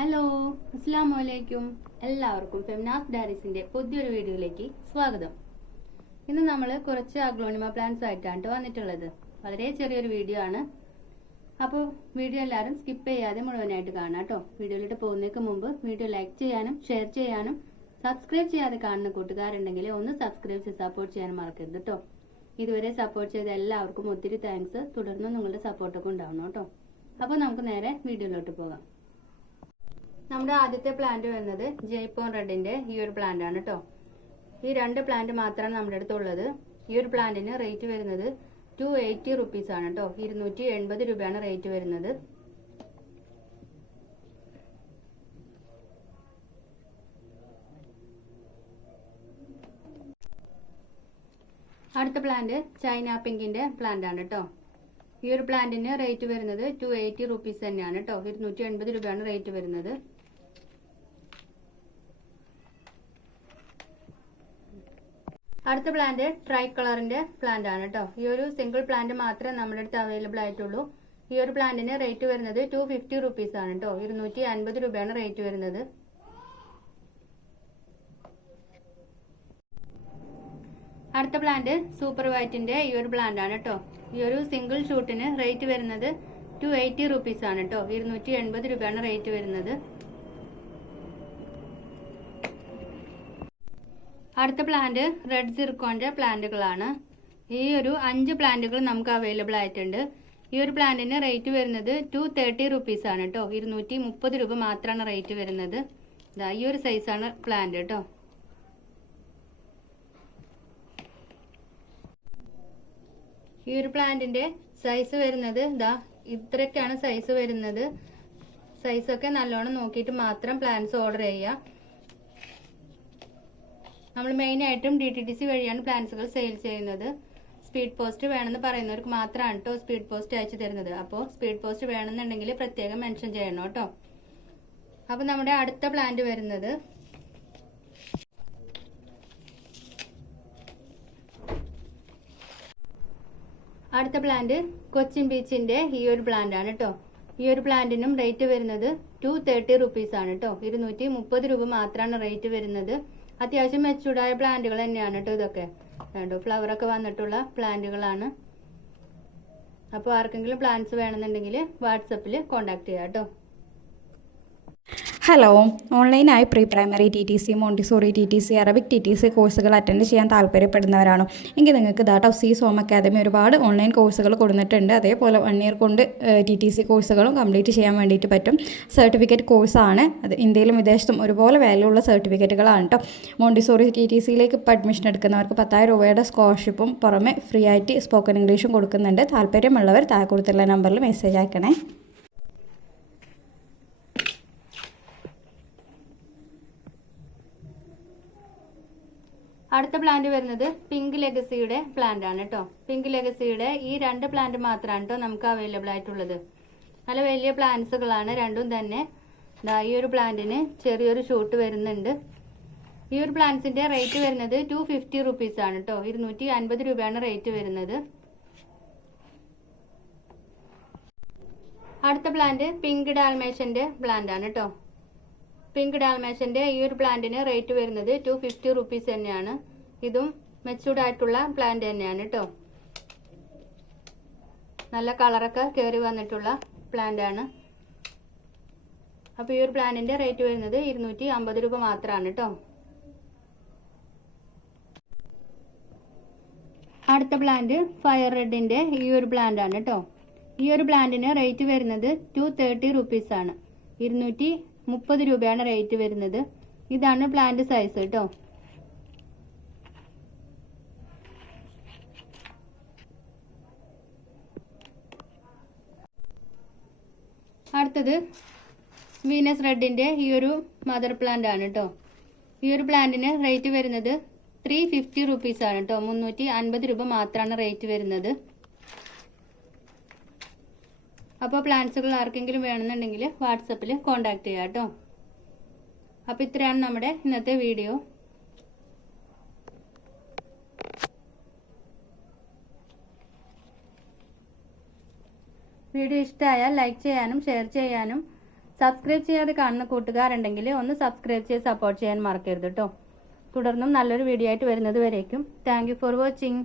Hello, അസ്സാം വലൈക്കും. എല്ലാവർക്കും ഫെമിനാസ് ഡയറീസിന്റെ പുതിയൊരു വീഡിയോയിലേക്ക് സ്വാഗതം. ഇന്ന് നമ്മൾ കുറച്ച് അഗ്ലോണിമ പ്ലാന്റ്സ് ആയിട്ടാണ് വന്നിട്ടുള്ളത്. വളരെ ചെറിയൊരു വീഡിയോ ആണ്. അപ്പോൾ വീഡിയോ എല്ലാവരും സ്കിപ്പ് ചെയ്യാതെ മുഴുവനായിട്ട് കാണാം കേട്ടോ. വീഡിയോയിലോട്ട് പോകുന്നതിന് മുമ്പ് വീഡിയോ ലൈക്ക് ചെയ്യാനും ഷെയർ ചെയ്യാനും സബ്സ്ക്രൈബ് ചെയ്യാതെ കാണുന്ന കൂട്ടുകാരുണ്ടെങ്കിൽ ഒന്ന് സബ്സ്ക്രൈബ് ചെയ്ത് സപ്പോർട്ട് ചെയ്യാനും മറക്കരുത് കേട്ടോ. ഇതുവരെ സപ്പോർട്ട് ചെയ്ത എല്ലാവർക്കും ഒത്തിരി താങ്ക്സ്. തുടർന്ന് നിങ്ങളുടെ സപ്പോർട്ടൊക്കെ ഉണ്ടാവണം കേട്ടോ. അപ്പോൾ നമുക്ക് നേരെ വീഡിയോയിലോട്ട് പോകാം. നമ്മുടെ ആദ്യത്തെ പ്ലാന്റ് വരുന്നത് ജയ്പോൺ റെഡിന്റെ ഈ ഒരു പ്ലാന്റ് ആണ് കേട്ടോ. ഈ രണ്ട് പ്ലാന്റ് മാത്രമാണ് നമ്മുടെ അടുത്തുള്ളത്. ഈ ഒരു പ്ലാന്റിന് റേറ്റ് വരുന്നത് 280 റുപ്പീസ് ആണ് കേട്ടോ. 280 രൂപയാണ് റേറ്റ് വരുന്നത്. അടുത്ത പ്ലാന്റ് ചൈന പിങ്കിന്റെ പ്ലാന്റ് ആണ് കേട്ടോ. ഈ ഒരു പ്ലാന്റിന് റേറ്റ് വരുന്നത് 280 റുപ്പീസ് തന്നെയാണ് കേട്ടോ. 280 രൂപയാണ് റേറ്റ് വരുന്നത്. അടുത്ത പ്ലാന്റ് ട്രൈ കളറിന്റെ പ്ലാന്റ് ആണ് കേട്ടോ. ഈ ഒരു സിംഗിൾ പ്ലാന്റ് മാത്രമേ നമ്മുടെ അടുത്ത് അവൈലബിൾ ആയിട്ടുള്ളൂ. ഈ ഒരു പ്ലാന്റിന് റേറ്റ് വരുന്നത് 250 റുപ്പീസ് ആണ് കേട്ടോ. 250 രൂപയാണ് റേറ്റ് വരുന്നത്. അടുത്ത പ്ലാന്റ് സൂപ്പർ വൈറ്റിന്റെ ഈ ഒരു പ്ലാന്റ് ആണ് കേട്ടോ. ഈ ഒരു സിംഗിൾ ഷൂട്ടിന് റേറ്റ് വരുന്നത് 280 റുപ്പീസ് ആണ് കേട്ടോ. 280 രൂപയാണ് റേറ്റ് വരുന്നത്. അടുത്ത പ്ലാന്റ് റെഡ് സിർക്കോന്റെ പ്ലാന്റുകളാണ്. ഈ ഒരു 5 പ്ലാന്റുകൾ നമുക്ക് അവൈലബിൾ ആയിട്ടുണ്ട്. ഈ ഒരു പ്ലാന്റിന് റേറ്റ് വരുന്നത് 230 റുപ്പീസ് ആണ് കേട്ടോ. 230 രൂപ മാത്രമാണ് റേറ്റ് വരുന്നത്. ഈ ഒരു സൈസാണ് പ്ലാന്റ് കേട്ടോ. ഈ ഒരു പ്ലാന്റിന്റെ സൈസ് വരുന്നത് ഇത്രയൊക്കെയാണ് സൈസ് വരുന്നത്. സൈസൊക്കെ നല്ലോണം നോക്കിയിട്ട് മാത്രം പ്ലാന്റ്സ് ഓർഡർ ചെയ്യുക. നമ്മൾ മെയിനായിട്ടും DTDC വഴിയാണ് പ്ലാന്റ്സുകൾ സെയിൽ ചെയ്യുന്നത്. സ്പീഡ് പോസ്റ്റ് വേണമെന്ന് പറയുന്നവർക്ക് മാത്രമാണ് കേട്ടോ സ്പീഡ് പോസ്റ്റ് അയച്ചു തരുന്നത്. അപ്പോൾ സ്പീഡ് പോസ്റ്റ് വേണമെന്നുണ്ടെങ്കിൽ പ്രത്യേകം മെൻഷൻ ചെയ്യണം കേട്ടോ. അപ്പോൾ നമ്മുടെ അടുത്ത പ്ലാന്റ് വരുന്നത് കൊച്ചിൻ ബീച്ചിന്റെ ഈ ഒരു പ്ലാന്റ് ആണ് കേട്ടോ. ഈ ഒരു പ്ലാന്റിനും റേറ്റ് വരുന്നത് 230 റുപ്പീസ് ആണ് കേട്ടോ. 230 രൂപ മാത്രമാണ് റേറ്റ് വരുന്നത്. അത്യാവശ്യം മെച്ചൂർഡായ പ്ലാന്റുകൾ തന്നെയാണ് കേട്ടോ ഇതൊക്കെ. കണ്ടോ, ഫ്ലവറൊക്കെ വന്നിട്ടുള്ള പ്ലാന്റുകളാണ്. അപ്പോൾ ആർക്കെങ്കിലും പ്ലാന്റ്സ് വേണമെന്നുണ്ടെങ്കിൽ വാട്സപ്പിൽ കോൺടാക്ട് ചെയ്യാം കേട്ടോ. ഹലോ, ഓൺലൈനായി pre primary TTC, Montessori TTC, Arabic TTC കോഴ്സുകൾ അറ്റൻഡ് ചെയ്യാൻ താല്പര്യപ്പെടുന്നവരാണോ എങ്കിൽ നിങ്ങൾക്ക് ടഫ്സീസ് ഹോം അക്കാദമി ഒരുപാട് ഓൺലൈൻ കോഴ്സുകൾ കൊടുത്തിട്ടുണ്ട്. അതേപോലെ 1 ഇയർ കൊണ്ട് TTC കോഴ്സുകളും കംപ്ലീറ്റ് ചെയ്യാൻ വേണ്ടിയിട്ട് പറ്റും. സർട്ടിഫിക്കറ്റ് കോഴ്സാണ് അത്. ഇന്ത്യയിലും വിദേശത്തും ഒരുപോലെ വാല്യൂ ഉള്ള സർട്ടിഫിക്കറ്റുകളാണ് കേട്ടോ. മോണ്ടിസോറി TTCയിലേക്ക് ഇപ്പോൾ അഡ്മിഷൻ എടുക്കുന്നവർക്ക് 10,000 രൂപയുടെ സ്കോളർഷിപ്പും പുറമെ ഫ്രീ ആയിട്ട് സ്പോക്കൺ ഇംഗ്ലീഷും കൊടുക്കുന്നുണ്ട്. താല്പര്യമുള്ളവർ താഴെ കൊടുത്തുള്ള നമ്പറിൽ മെസ്സേജ് അയക്കണേ. അടുത്ത പ്ലാന്റ് വരുന്നത് പിങ്ക് ലെഗസിയുടെ പ്ലാന്റ് ആണ് കേട്ടോ. പിങ്ക് ലെഗസിയുടെ ഈ 2 പ്ലാന്റ് മാത്രമാണ് കേട്ടോ നമുക്ക് അവൈലബിൾ ആയിട്ടുള്ളത്. നല്ല വലിയ പ്ലാന്റ്സുകളാണ് രണ്ടും തന്നെ. ഈ ഒരു പ്ലാന്റിന് ചെറിയൊരു ഷൂട്ട് വരുന്നുണ്ട്. ഈ ഒരു പ്ലാന്റ്സിന്റെ റേറ്റ് വരുന്നത് 250 റുപ്പീസ് ആണ് കേട്ടോ. 250 രൂപയാണ് റേറ്റ് വരുന്നത്. അടുത്ത പ്ലാന്റ് പിങ്ക് ഡാൽമേഷന്റെ പ്ലാന്റ് ആണ് കേട്ടോ. പിങ്ക് ഡാൽമേഷന്റെ ഈ ഒരു പ്ലാന്റിന് റേറ്റ് വരുന്നത് 250 റുപ്പീസ് തന്നെയാണ്. ഇതും മെച്ചൂർഡ് ആയിട്ടുള്ള പ്ലാന്റ് തന്നെയാണ് കേട്ടോ. നല്ല കളറൊക്കെ കയറി വന്നിട്ടുള്ള പ്ലാന്റ് ആണ്. അപ്പോൾ ഈ ഒരു പ്ലാന്റിന്റെ റേറ്റ് വരുന്നത് 250 രൂപ മാത്രമാണ് കേട്ടോ. അടുത്ത പ്ലാന്റ് ഫയർ റെഡിന്റെ ഈ ഒരു പ്ലാന്റ് ആണ് കേട്ടോ. ഈ ഒരു പ്ലാന്റിന് റേറ്റ് വരുന്നത് 230 റുപ്പീസ് ആണ്. 230 രൂപയാണ് റേറ്റ് വരുന്നത്. ഇതാണ് പ്ലാന്റ് സൈസ് കേട്ടോ. അടുത്തത് വീനസ് റെഡിന്റെ ഈ ഒരു മദർ പ്ലാന്റ് ആണ് കേട്ടോ. ഈ ഒരു പ്ലാന്റിന് റേറ്റ് വരുന്നത് 350 റുപ്പീസ് ആണ് കേട്ടോ. 350 രൂപ മാത്രമാണ് റേറ്റ് വരുന്നത്. അപ്പോൾ പ്ലാന്റ്സുകൾ ആർക്കെങ്കിലും വേണമെന്നുണ്ടെങ്കിൽ വാട്സപ്പിൽ കോൺടാക്ട് ചെയ്യാം കേട്ടോ. അപ്പോൾ ഇത്രയാണ് നമ്മുടെ ഇന്നത്തെ വീഡിയോ. വീഡിയോ ഇഷ്ടമായാൽ ലൈക്ക് ചെയ്യാനും ഷെയർ ചെയ്യാനും സബ്സ്ക്രൈബ് ചെയ്യാതെ കാണുന്ന കൂട്ടുകാരുണ്ടെങ്കിൽ ഒന്ന് സബ്സ്ക്രൈബ് ചെയ്ത് സപ്പോർട്ട് ചെയ്യാൻ മറക്കരുത് കേട്ടോ. തുടർന്നും നല്ലൊരു വീഡിയോ ആയിട്ട് വരുന്നത് വരേക്കും താങ്ക് യു ഫോർ വാച്ചിങ്.